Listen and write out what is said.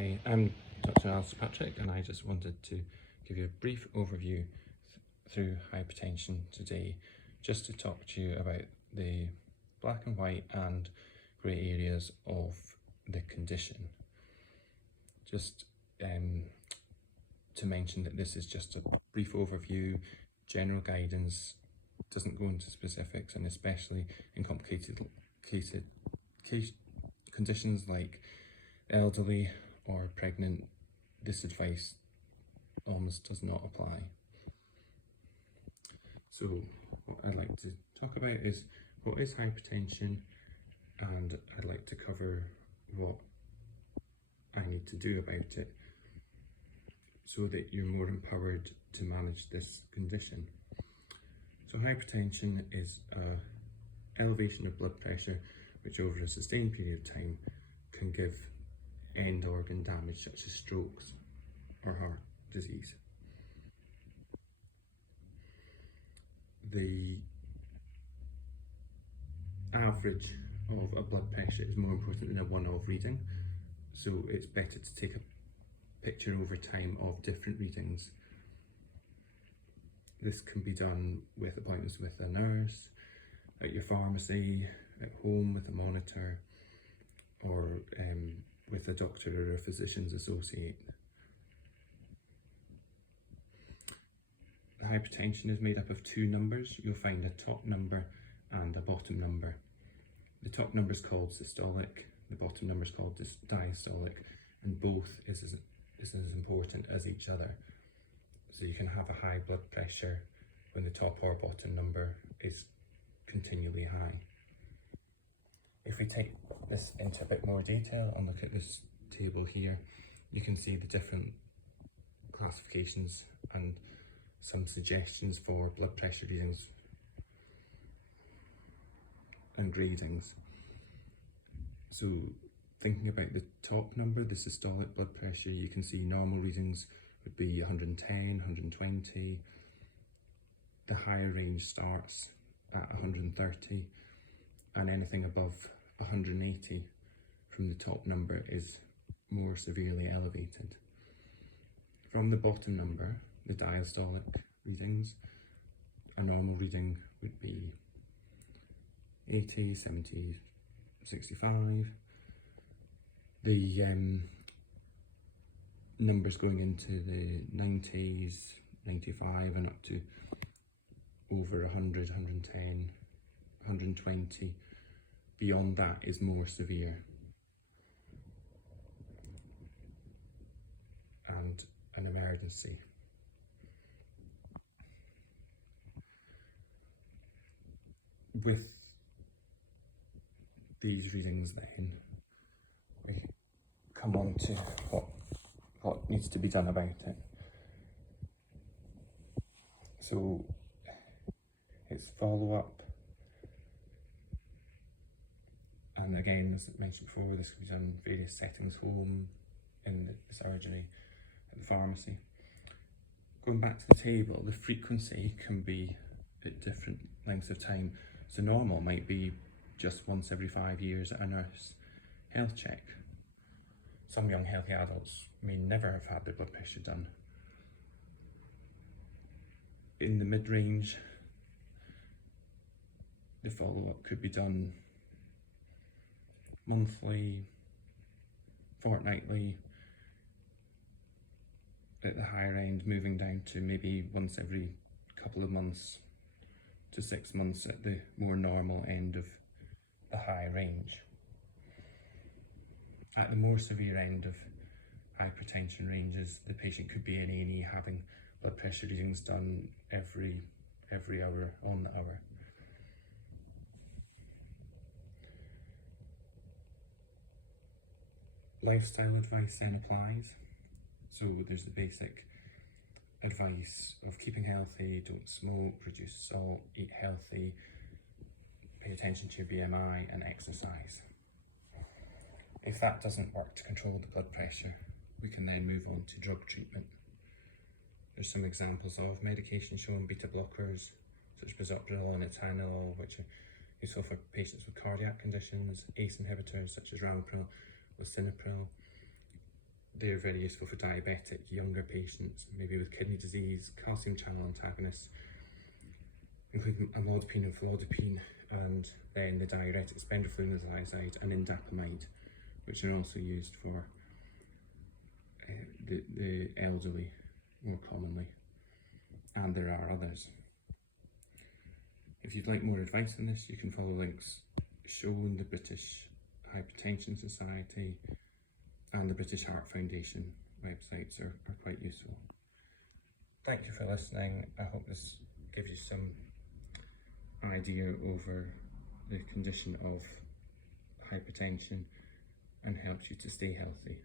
Hi, I'm Dr. Alistair Patrick, and I just wanted to give you a brief overview through hypertension today, just to talk to you about the black and white and grey areas of the condition. Just to mention that this is just a brief overview, general guidance, doesn't go into specifics, and especially in complicated conditions like elderly or pregnant, this advice almost does not apply. So what I'd like to talk about is what is hypertension, and I'd like to cover what I need to do about it so that you're more empowered to manage this condition. So hypertension is an elevation of blood pressure which over a sustained period of time can give end organ damage such as strokes or heart disease. The average of a blood pressure is more important than a one-off reading, so it's better to take a picture over time of different readings. This can be done with appointments with a nurse, at your pharmacy, at home with a monitor, or with a doctor or a physician's associate. Hypertension is made up of two numbers. You'll find a top number and a bottom number. The top number is called systolic, the bottom number is called diastolic, and both is as important as each other. So you can have a high blood pressure when the top or bottom number is continually high. If we take this into a bit more detail and look at this table here, you can see the different classifications and some suggestions for blood pressure readings and gradings. So thinking about the top number, the systolic blood pressure, you can see normal readings would be 110, 120. The higher range starts at 130, and anything above 180 from the top number is more severely elevated. From the bottom number, the diastolic readings, a normal reading would be 80, 70, 65. The numbers going into the 90s, 95 and up to over 100, 110, 120. Beyond that is more severe and an emergency. With these readings then, we come on to what needs to be done about it. So it's follow-up, and again, as I mentioned before, this can be done in various settings: home, in the surgery, at the pharmacy. Going back to the table, the frequency can be at different lengths of time. So normal might be just once every 5 years at a nurse health check. Some young healthy adults may never have had their blood pressure done. In the mid-range, the follow-up could be done monthly, fortnightly. At the higher end, moving down to maybe once every couple of months to 6 months at the more normal end of the high range. At the more severe end of hypertension ranges, the patient could be in A&E having blood pressure readings done every hour on the hour. Lifestyle advice then applies. So there's the basic advice of keeping healthy: don't smoke, reduce salt, eat healthy, pay attention to your BMI and exercise. If that doesn't work to control the blood pressure, we can then move on to drug treatment. There's some examples of medication shown: beta blockers such as bisoprolol and atenolol, which are useful for patients with cardiac conditions; ACE inhibitors such as ramipril, lisinopril. they're very useful for diabetic younger patients, maybe with kidney disease, calcium channel antagonists, including amlodipine and felodipine, and then the diuretics benflumonazide and indapamide, which are also used for the elderly more commonly, and there are others. If you'd like more advice on this, you can follow links shown the British Hypertension Society and the British Heart Foundation websites are quite useful. Thank you for listening. I hope this gives you some idea over the condition of hypertension and helps you to stay healthy.